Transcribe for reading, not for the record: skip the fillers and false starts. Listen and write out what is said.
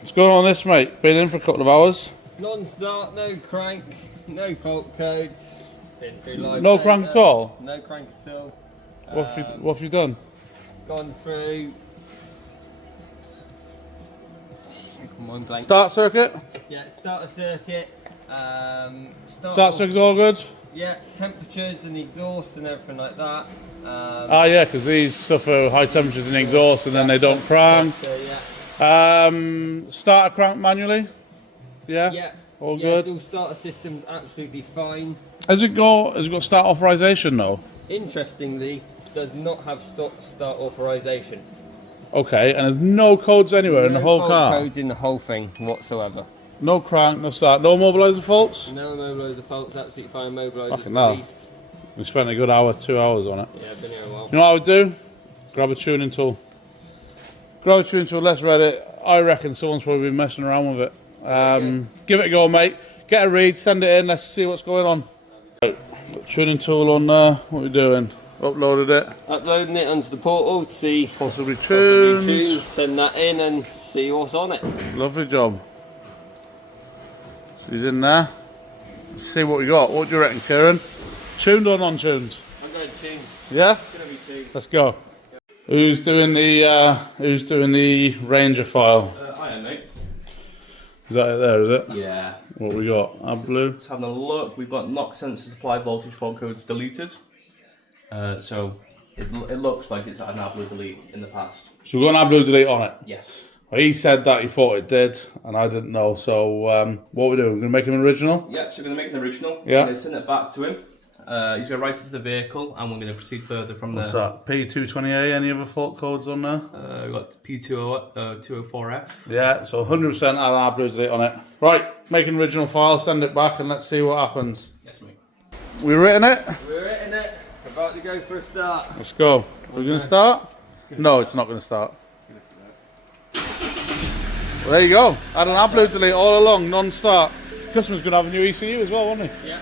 What's going on this, mate? Been in for a couple of hours. Non-start, no crank, no fault codes. Been through live No data. crank at all? No crank at all. What have you done? Gone through. Mind blank. Start circuit? Yeah, starter circuit. Start circuit's all good? Yeah, temperatures and exhaust and everything like that. Yeah, because these suffer high temperatures in exhaust and then they don't crank. Yeah. Starter crank manually? Yeah? Yeah. All yeah, good? All starter system's absolutely fine. Has it got start authorization though? Interestingly, does not have start authorization. Okay, and there's no codes anywhere in the whole car? No codes in the whole thing whatsoever. No crank, no start, no mobiliser faults? No mobiliser faults, absolutely fine. Mobiliser's Fucking hell. released. We spent a good hour, 2 hours on it. Yeah, I've been here a while. You know what I would do? Grab a tuning tool. Grab a tuning tool, let's read it. I reckon someone's probably been messing around with it. Give it a go, mate. Get a read, send it in, let's see what's going on. Right, tuning tool on there, what are we doing? Uploaded it. Uploading it onto the portal to see Possibly tuned. send that in and see what's on it. Lovely job. So he's in there. Let's see what we got. What do you reckon, Kieran? Tuned or non-tuned? I'm going tuned. Yeah? It's going to be tuned. Let's go. Who's doing the Ranger file? I am, mate. Is that it there, is it? Yeah. What we got? AdBlue. Just having a look, we've got knock sensor supply voltage fault codes deleted. So it looks like it's had an AdBlue delete in the past. So we've got an AdBlue delete on it? Yes. Well, he said that he thought it did, and I didn't know. So what we do? We're going to make him an original? Yep, so we're going to make an original. Yeah. We're going to send it back to him. He's going to write it to the vehicle, and we're going to proceed further from there. What's that? P220A, any other fault codes on there? We've got P204F. Yeah, so 100% add AdBlue delete on it. Right, make an original file, send it back, and let's see what happens. Yes, mate. We written it? We're hitting it. About to go for a start. Let's go. We're going to start? No, it's not going to start. Well, there you go. Had an AdBlue delete all along, non-start. Customer's going to have a new ECU as well, won't he? Yeah.